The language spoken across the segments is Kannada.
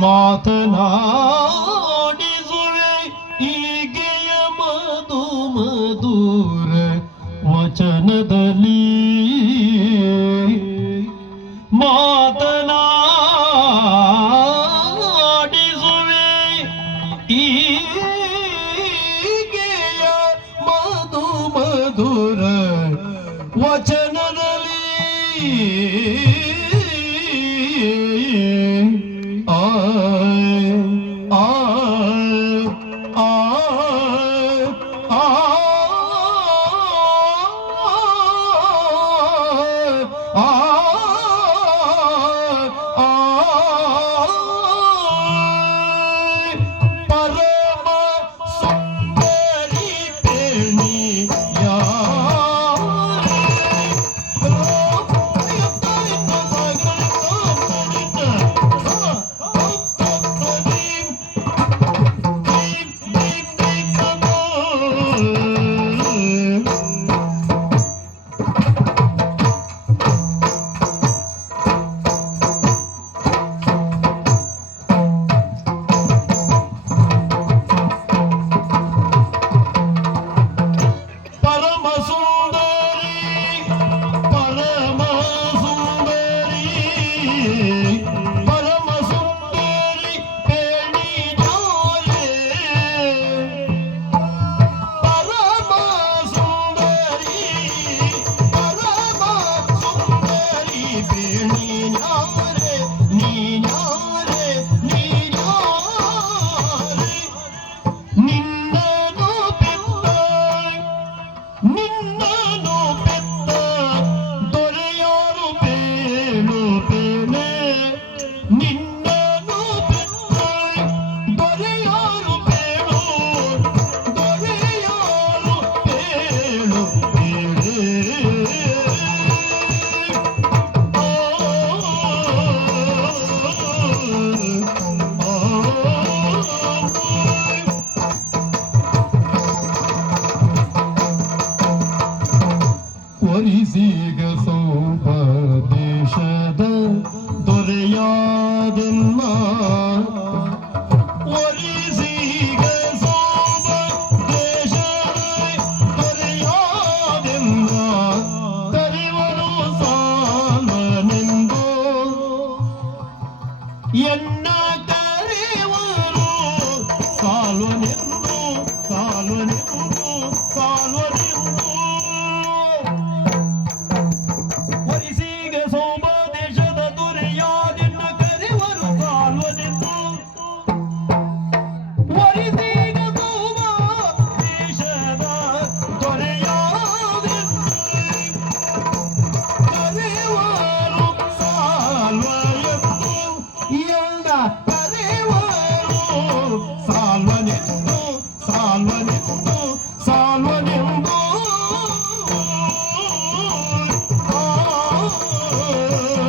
ಮಾತನಾಡಿಸುವೆ ಈಗೆಯ ಮಧು ಮಧುರ ವಚನದ পছন্দ Música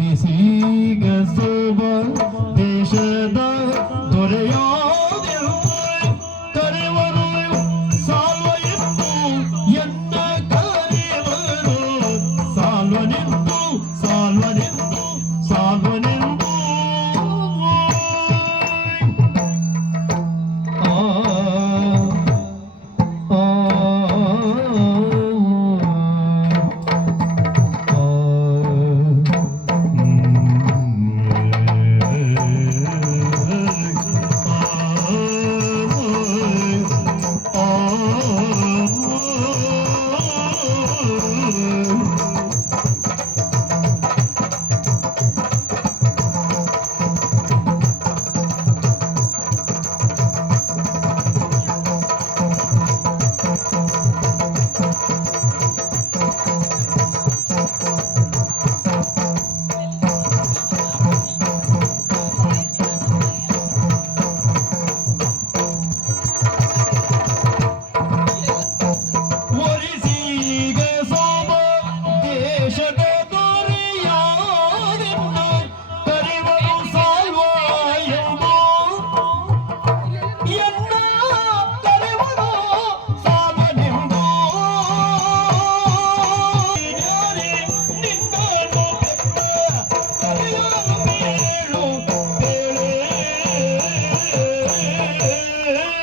ഹരിസീ